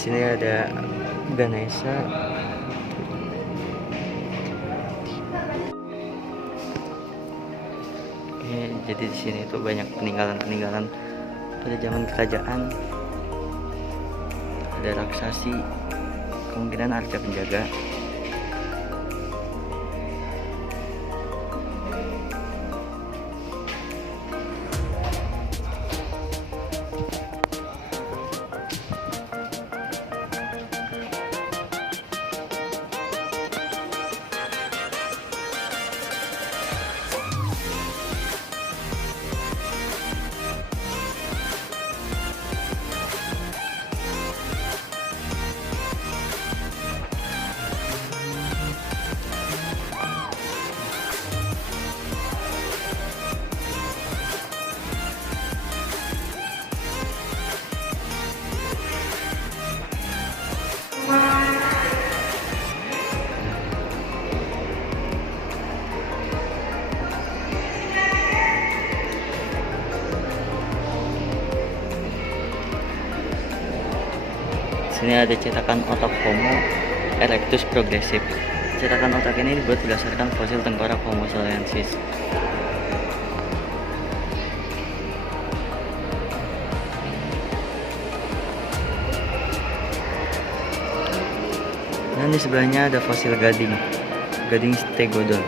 Sini ada Ganesha. Oke, jadi di sini tuh banyak peninggalan-peninggalan pada zaman kerajaan. Ada raksasi, kemungkinan arca penjaga. Sini ada cetakan otak Homo erectus progressive. Cetakan otak ini dibuat berdasarkan fosil tengkorak Homo saurensis. Dan di sebelahnya ada fosil gading stegodon.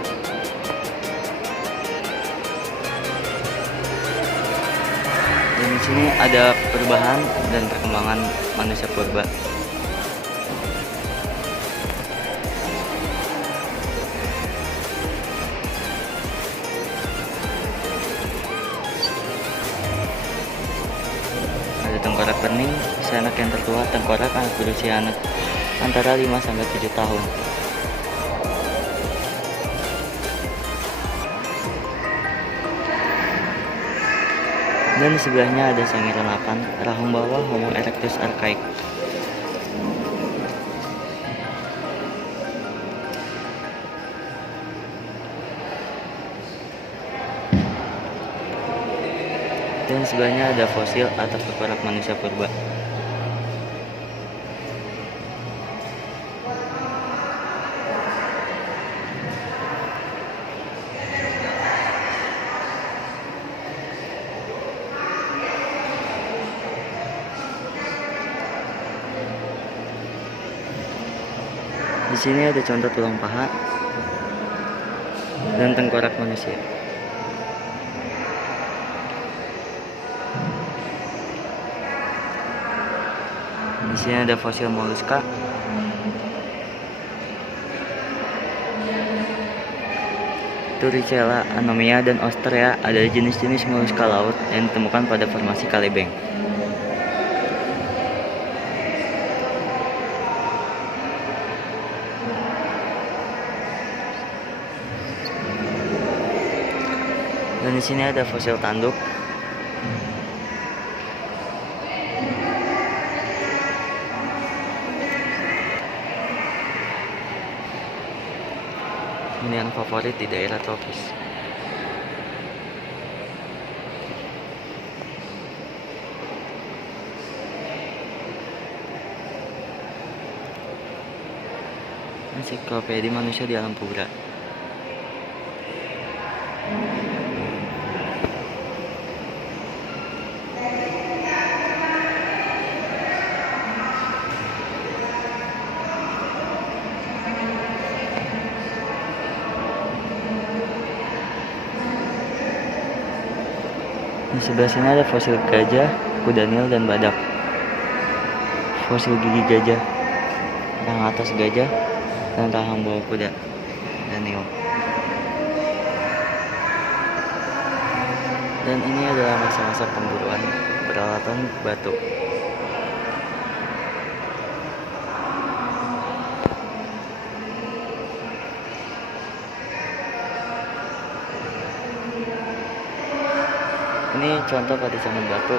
Dan di sini ada perubahan dan perkembangan manusia purba. Ada tengkorak bening, si anak yang tertua, tengkorak anak berusia antara 5 sampai 7 tahun. Dan di sebelahnya ada sangiran 8, rahang bawah Homo erectus archaic. Dan sebelahnya ada fosil atap tengkorak manusia purba. Di sini ada contoh tulang paha dan tengkorak manusia. Di sini ada fosil moluska. Turricella, Anomia, dan Ostrea adalah jenis-jenis moluska laut yang ditemukan pada formasi Kalebeng. Dan di sini ada fosil tanduk. Ini yang favorit di daerah tropis. Ensiklopedia manusia di alam pura. Di sebelah sini ada fosil gajah, kuda nil, dan badak. Fosil gigi gajah, rahang atas gajah, dan rahang bawah kuda dan nil. Dan ini adalah masa-masa pemburuan peralatan batu. Ini contoh pada zaman batu.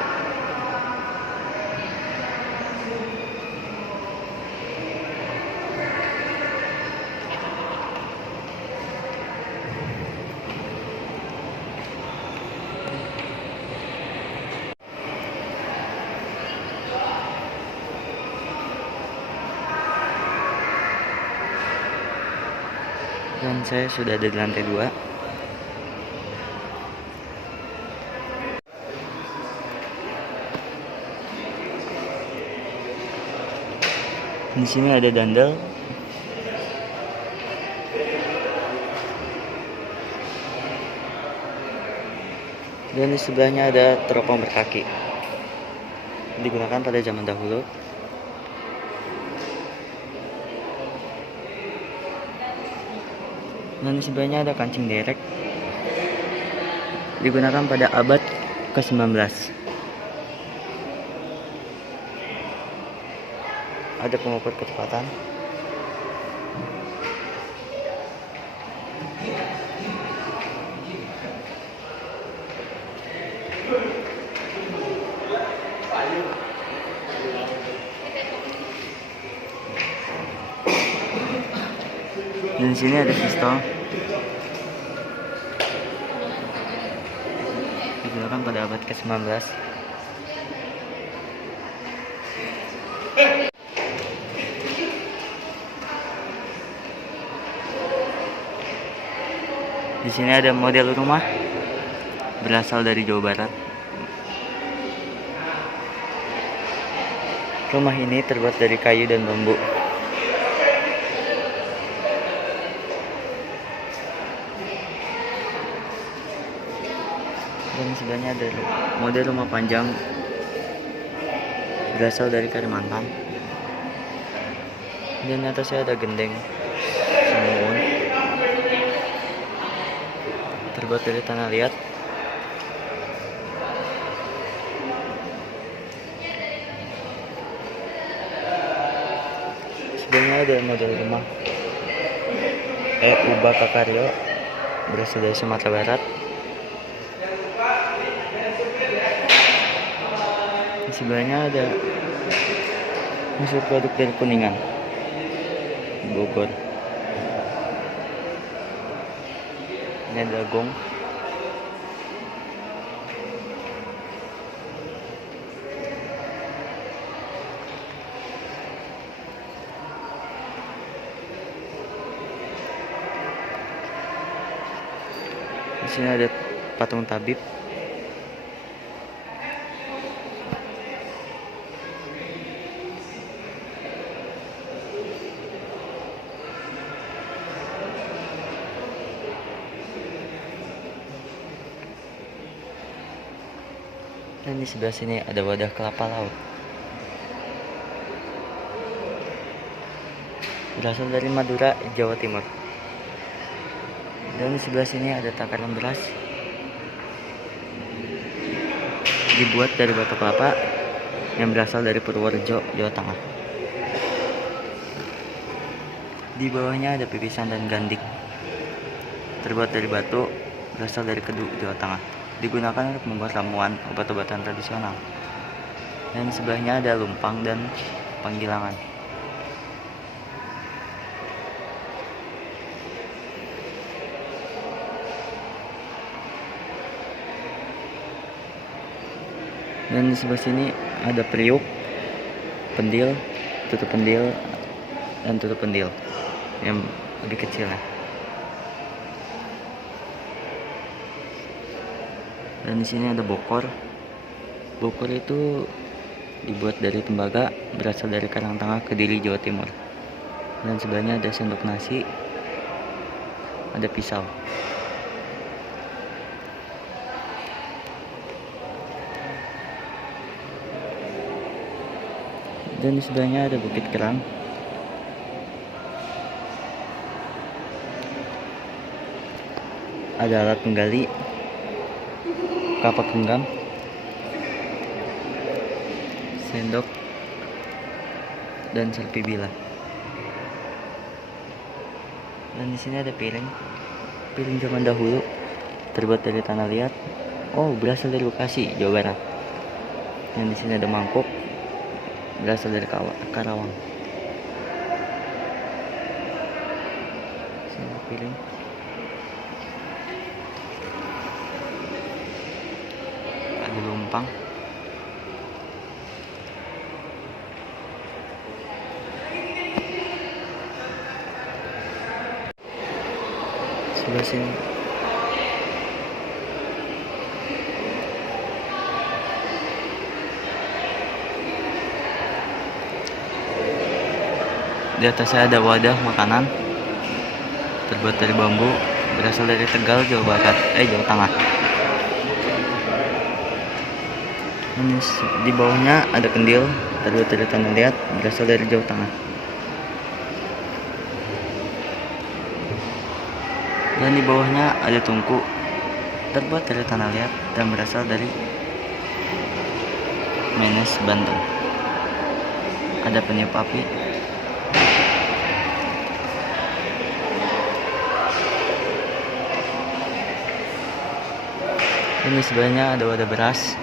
Dan saya sudah ada di lantai 2. Di sini ada dandel. Dan di sebelahnya ada teropong berkaki. Digunakan pada zaman dahulu. Dan di sebelahnya ada kancing derek. Digunakan pada abad ke-19. Ada pengukur kecepatan. Dan di sini ada pistol. Digunakan pada abad ke-19. Di sini ada model rumah berasal dari Jawa Barat. Rumah ini terbuat dari kayu dan bambu. Dan sebelahnya ada model rumah panjang berasal dari Kalimantan. Dan di atasnya ada gendeng semuun terbuat dari tanah liat. Sebelahnya ada model rumah Ubah Kakaryo berasal dari Sumatera Barat. Di sebelahnya ada unsur produk dari Kuningan, Bogor. Ini ada gong. Di sini ada patung tabib. Dan di sebelah sini ada wadah kelapa laut. Berasal dari Madura, Jawa Timur. Dan di sebelah sini ada takaran beras. Dibuat dari batu kelapa yang berasal dari Purworejo, Jawa Tengah. Di bawahnya ada pipisan dan ganding. Terbuat dari batu, berasal dari Kedu, Jawa Tengah. Digunakan untuk membuat ramuan obat-obatan tradisional. Dan sebelahnya ada lumpang dan panggilangan. Dan di sebelah sini ada periuk, pendil, tutup pendil, dan tutup pendil yang lebih kecil ya. Dan di sini ada bokor. Bokor itu dibuat dari tembaga, berasal dari Karangtengah, Kediri, Jawa Timur. Dan sebelahnya ada sendok nasi, ada pisau. Dan di sebelahnya ada bukit kerang. Ada alat penggali, kapak genggam, sendok, dan selfie bila. Dan di sini ada piring zaman dahulu terbuat dari tanah liat. Oh, berasal dari Bekasi, Jawa Barat. Dan di sini ada mangkuk berasal dari Karawang. Sini piring. Ada lumpang. sebelah sini. Di atasnya ada wadah makanan terbuat dari bambu, berasal dari Tegal, Jawa Barat, Jawa Tengah. Dan di bawahnya ada kendil terbuat dari tanah liat, berasal dari Jawa Tengah. Dan di bawahnya ada tungku terbuat dari tanah liat dan berasal dari Menes, Banten. Ada peniup api. Ini sebelahnya ada wadah beras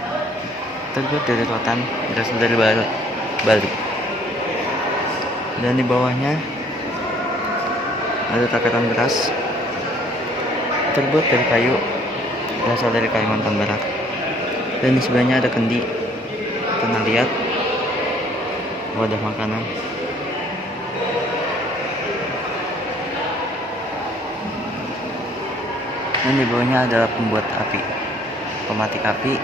terbuat dari rotan, berasal dari Bali. Dan di bawahnya ada takaran beras terbuat dari kayu, berasal dari Kalimantan Barat. Dan di sebelahnya ada kendi, tanah liat, wadah makanan. Dan di bawahnya adalah pembuat api, pematik api.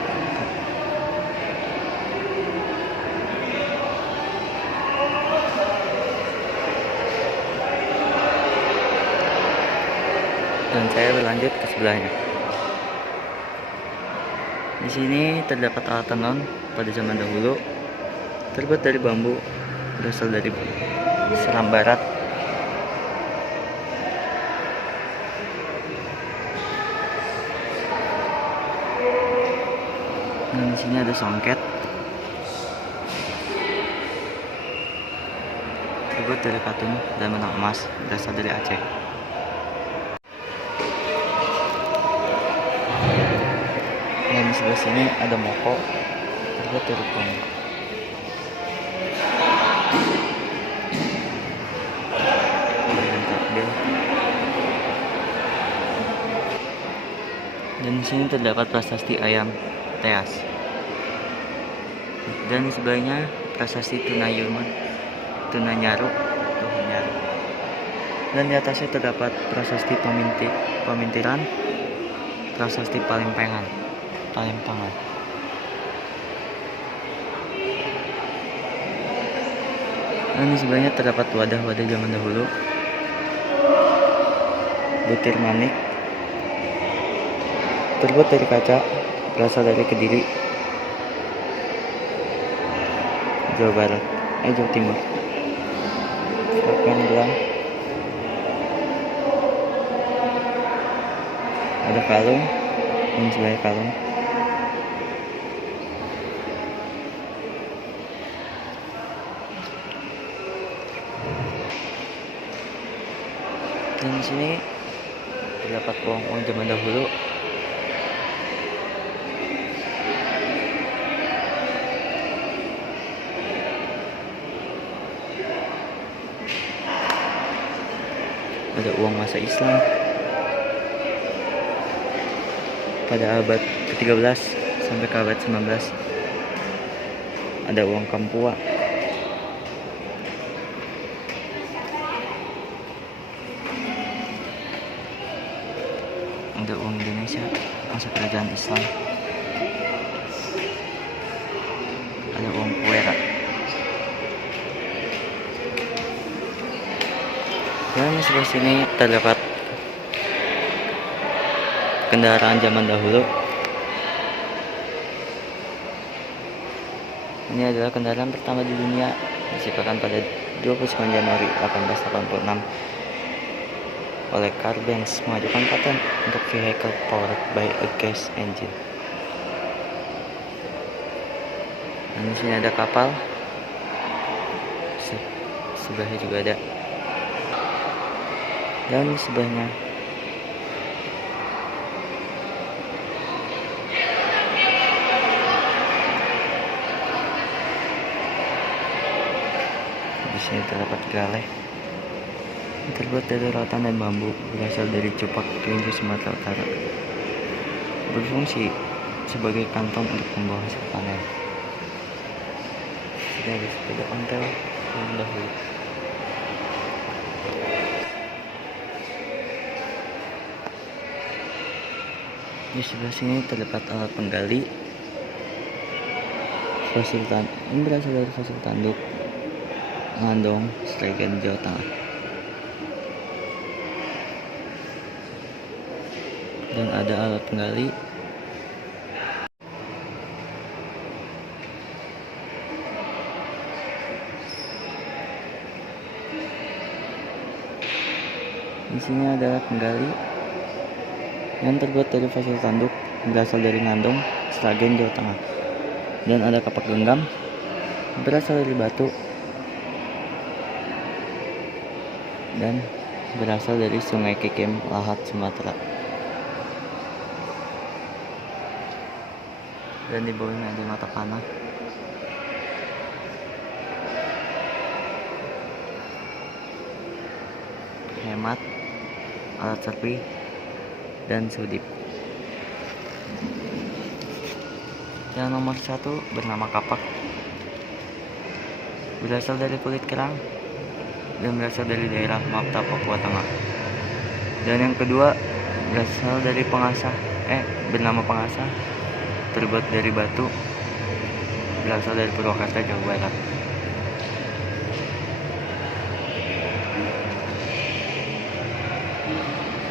Dan saya berlanjut ke sebelahnya. Di sini terdapat alat tenun pada zaman dahulu, terbuat dari bambu, berasal dari Seram Barat. Dan di sini ada songket terbuat dari katun dan benang emas, berasal dari Aceh. Dan di sebelah sini ada moko terbuat dari bambu. Dan di sini terdapat prasasti ayam teas. Dan di sebelahnya prasasti tuna nyaru. Dan di atasnya terdapat prasasti pemintiran, prasasti Palimpangan. Dan di sebelahnya terdapat wadah-wadah zaman dahulu, butir manik terbuat dari kaca, berasal dari Kediri, Jawa Barat, Jawa Timur. Pakaian gelang, ada kalung, ini sebagai kalung. Dan di sini terdapat uang zaman dahulu. Ada uang masa Islam pada abad ke-13 sampai ke abad 19. Ada uang Kampua. Ada uang Indonesia masa kerajaan Islam. Ada uang Kuwera. Dan di sebelah sini terdapat kendaraan zaman dahulu. Ini adalah kendaraan pertama di dunia, diciptakan pada 29 Januari 1886 oleh Carl Benz, mengajukan paten untuk vehicle powered by a gas engine. Dan di sini ada kapal, sebelahnya juga ada. Dan di sebelahnya di sini terdapat galeh terbuat dari rotan dan bambu, berasal dari Cupak Kelinci, Sumatera Utara. Berfungsi sebagai kantong untuk membawa hasil panen. Dari sepeda ontel yang dahulu. Di sebelah sini terdapat alat penggali fosil ini berasal dari fosil tanduk Ngandong, Sragen, Jawa Tengah. Dan ada alat penggali di sini ada alat penggali yang terbuat dari fosil tanduk berasal dari Ngandong, Sragen, Jawa Tengah. Dan ada kapak genggam berasal dari batu dan berasal dari Sungai Kekem, Lahat, Sumatera. Dan di bawahnya ada mata panah. Hemat, alat serpi, dan sudip. Yang nomor 1 bernama kapak, berasal dari kulit kerang dan berasal dari daerah Mapta, Papua Tengah. Dan yang kedua berasal dari bernama pengasah, terbuat dari batu, berasal dari Purwakarta, Jawa Barat.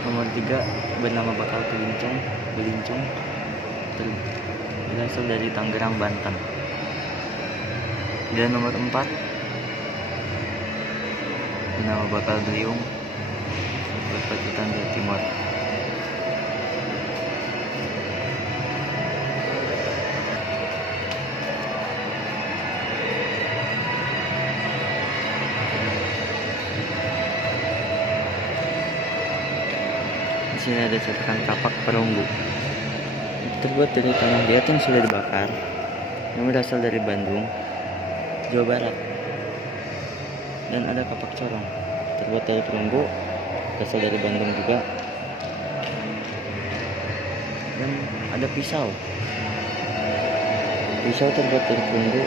Nomor 3 bernama bakal belincung, berasal dari Tangerang, Banten. Dan nomor 4 bernama bakal beliung, berpacutan Jawa Timur. Di sini ada cetakan kapak perunggu, terbuat dari tanah liat yang sudah dibakar, yang berasal dari Bandung, Jawa Barat. Dan ada kapak corong, terbuat dari perunggu, berasal dari Bandung juga. Dan ada pisau terbuat dari perunggu,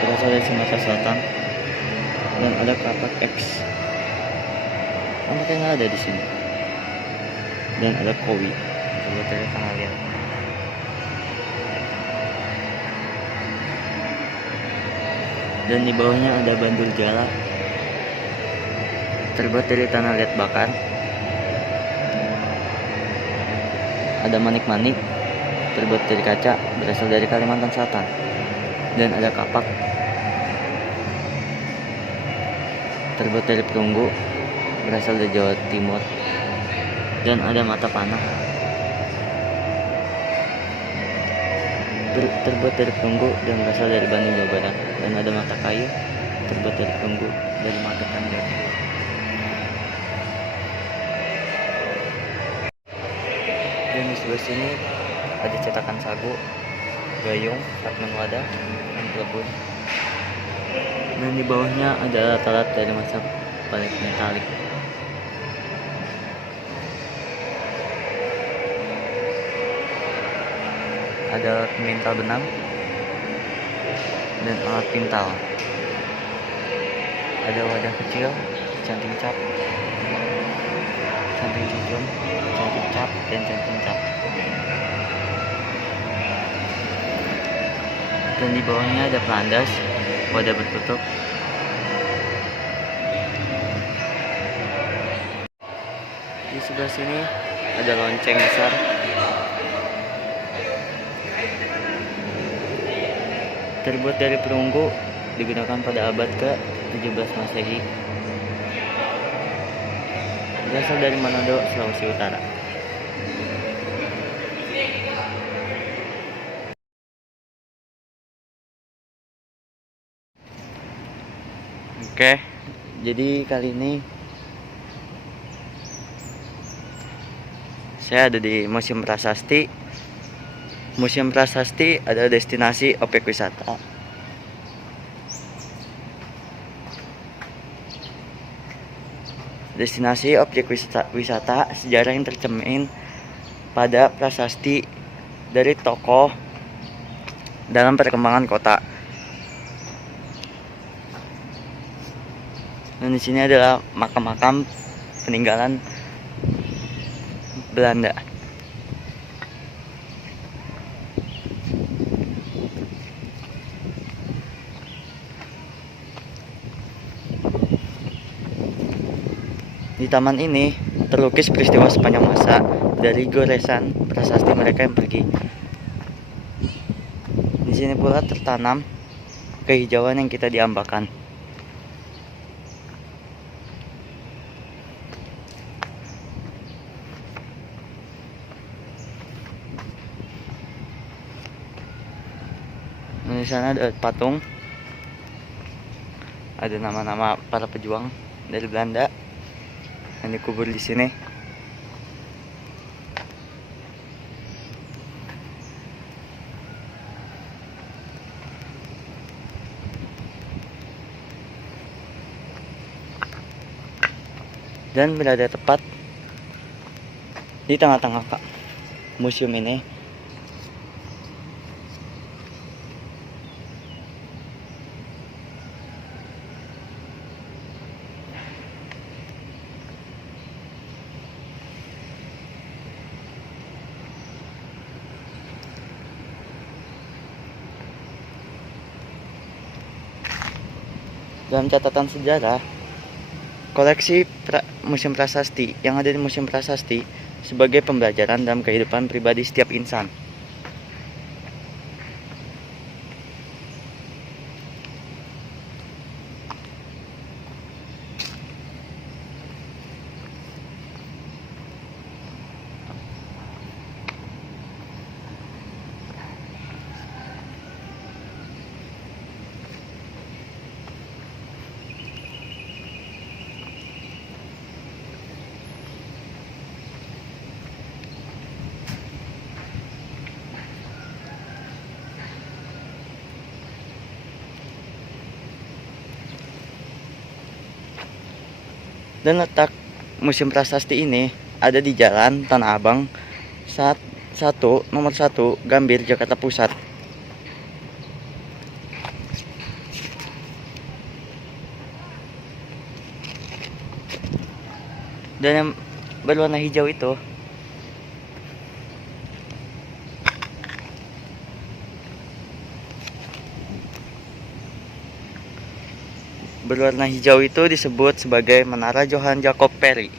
berasal dari Sumatera Selatan. Dan ada kapak X, nampaknya ada di sini. Dan ada kowi, terbuat dari tanah liat. Dan di bawahnya ada bandul jala, terbuat dari tanah liat bakar. Ada manik-manik, terbuat dari kaca, berasal dari Kalimantan Selatan. Dan ada kapak, terbuat dari perunggu, berasal dari Jawa Timur. Dan ada mata panah, terbuat dari perunggu dan berasal dari Bandung, Jawa Barat. Dan ada mata kayu, terbuat dari perunggu dari Magetan, Jawa Timur. Dan di sebelah sini ada cetakan sagu, gayung, fragmen wadah, dan pelebur. Dan di bawahnya ada alat-alat dari masa balik metalik. Ada alat pemintal benang dan alat pintal. Ada wadah kecil, canting cap, canting cucum, canting cap, dan canting cap. Dan di bawahnya ada pelandas, wadah bertutup. Di sebelah sini ada lonceng besar, terbuat dari perunggu, digunakan pada abad ke-17 Masehi. Berasal dari Manado, Sulawesi Utara. Oke, jadi kali ini saya ada di Museum Prasasti. Museum Prasasti adalah destinasi objek wisata. Destinasi objek wisata sejarah yang tercermin pada prasasti dari tokoh dalam perkembangan kota. Dan di sini adalah makam-makam peninggalan Belanda. Di taman ini terlukis peristiwa sepanjang masa dari goresan prasasti mereka yang pergi. Di sini pula tertanam kehijauan yang kita diambakan. Di sana ada patung, ada nama-nama para pejuang dari Belanda yang dikubur di sini. Dan berada tepat di tengah-tengah museum ini. Dalam catatan sejarah, koleksi Museum Prasasti yang ada di Museum Prasasti sebagai pembelajaran dalam kehidupan pribadi setiap insan. Dan letak Museum Prasasti ini ada di Jalan Tanah Abang nomor 1 Gambir, Jakarta Pusat. Dan yang berwarna hijau itu disebut sebagai Menara Johann Jacob Perry.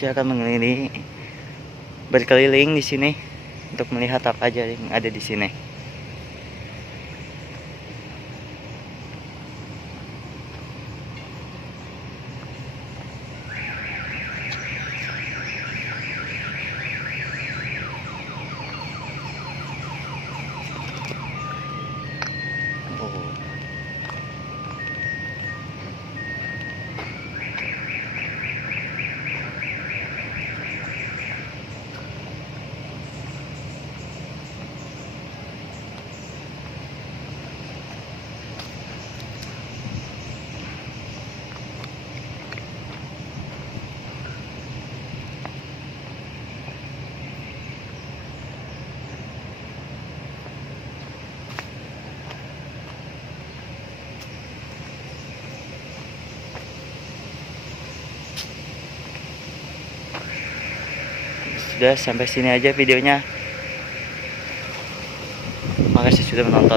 Saya akan berkeliling di sini untuk melihat apa aja yang ada di sini. Sudah sampai sini aja videonya. Makasih sudah menonton.